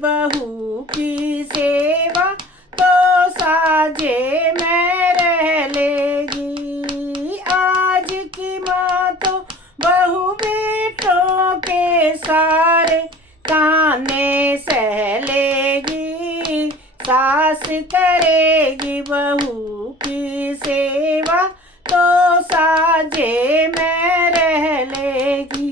बहू की सेवा तो साजे में रह लेगी। आज की माँ तो बहू बेटों के सारे ताने सह लेगी। सास करेगी बहू की सेवा तो साजे में रह लेगी।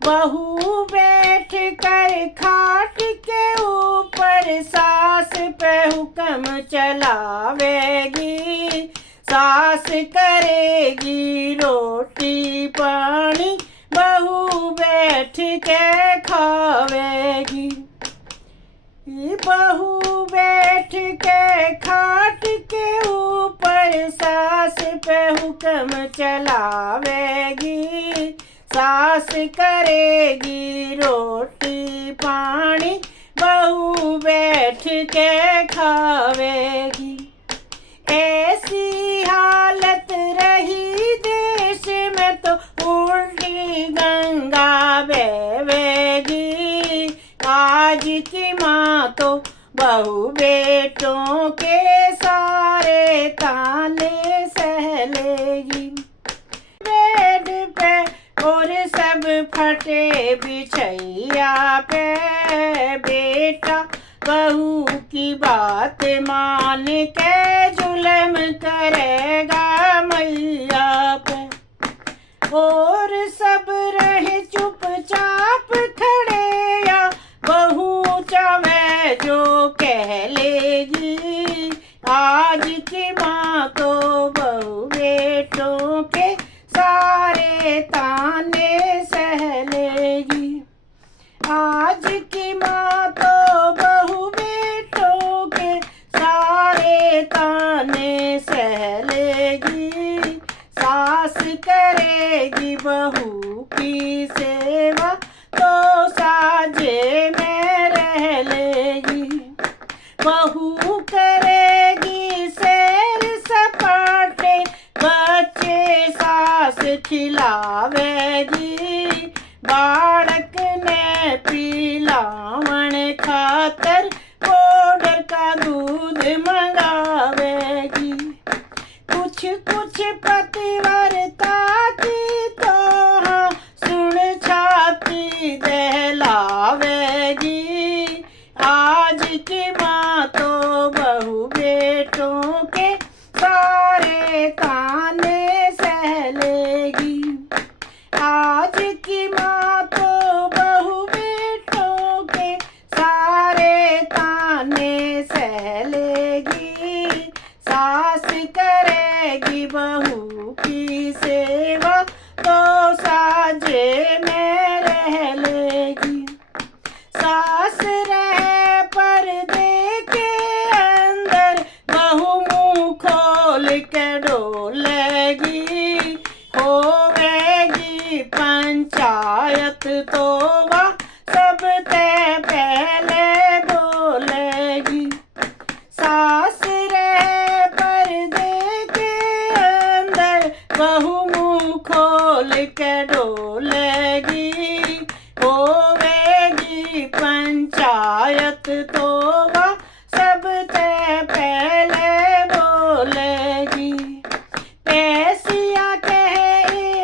बहू बैठ कर खाट के ऊपर सास पे हुक्म चलावेगी। सास करेगी रोटी पानी बहू बैठ के खावेगी। बहू बैठ के खाट के ऊपर सास पे हुक्म चलावेगी। सास करेगी रोटी पानी बहू बैठ के खावेगी। ऐसी हालत रही देश में तो उल्टी गंगा बहेगी। आज की माँ तो बहू बेटों के सारे ताने सह लेगी। बेड पे और सब फटे बिछैया पे बेटा बहू की बात मान के जुल्म करेगा मैया पे। और सब रहे चुपचाप खड़े या बहू चाहे जो कह लेगी। आज की माँ तो बहू बेटों के सारे ताने सह लेगी। आज की माँ तो बहू बेटों के सारे ताने सह लेगी। सास करेगी बहू की सेवा तो साजे में रह लेगी। बहू करेगी सैर सपाटे बच्चे सास खिलावेगी। बालक ने पिलावन खातर पाउडर का दूध मंगावेगी। कुछ कुछ पतिव्रता की तो हाँ सुन छाती दहलावेगी। आज की माँ तो बहू बेटों के सारे ताने सह लेगी। आज की माँ तो बहू बेटों के सारे ताने सह लेगी। सास करेगी बहू की सेवा तो साजे में रह लेगी। सास रहे पर्दे के अंदर बहू मुँह खोल के डोलेगी। होवेगी पंचायत तो वह सबसे पहले बोलेगी। सास रहे पर्दे के अंदर बहू मुँह खोल के डोलेगी। होवेगी पंचायत तो वह सबसे पहले बोलेगी। पैसिया कहे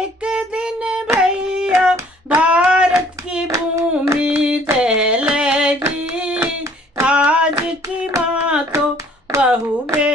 एक दिन भैया भारत की भूमि दहलेगी। आज की माँ तो बहू बे